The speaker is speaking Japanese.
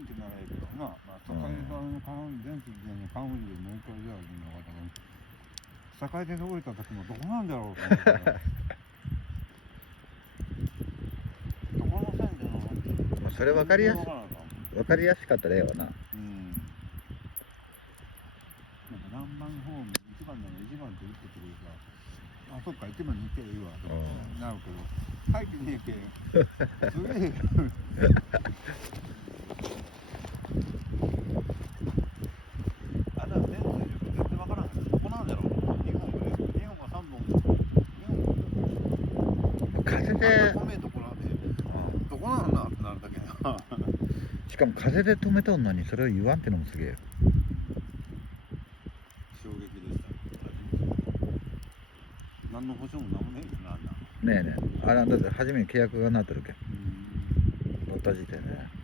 人気ならいいけどな、まあ、坂井さんの全国での冠でもう一回じゃあるのかとか、坂井で降りた時もどこなんだろうと思ってたらどこの線でのまあそれ分かりやすかったらええわな。なんか何番ホーム1番なら1番って打ってくれるから、あ、そっか1番に行けばいいわとなるけど、入ってねえけんすげえあれは全然わからん。どこなんだろう。2本か3本。風で止めところで、どこなんだってなるだけな。しかも風で止めとんのにそれを言わんってのもすげえよ。衝撃でした。何の保証も何もねえよな、あんな。ねえねえ、あれだって初めに契約がなってるけん乗った時点でね。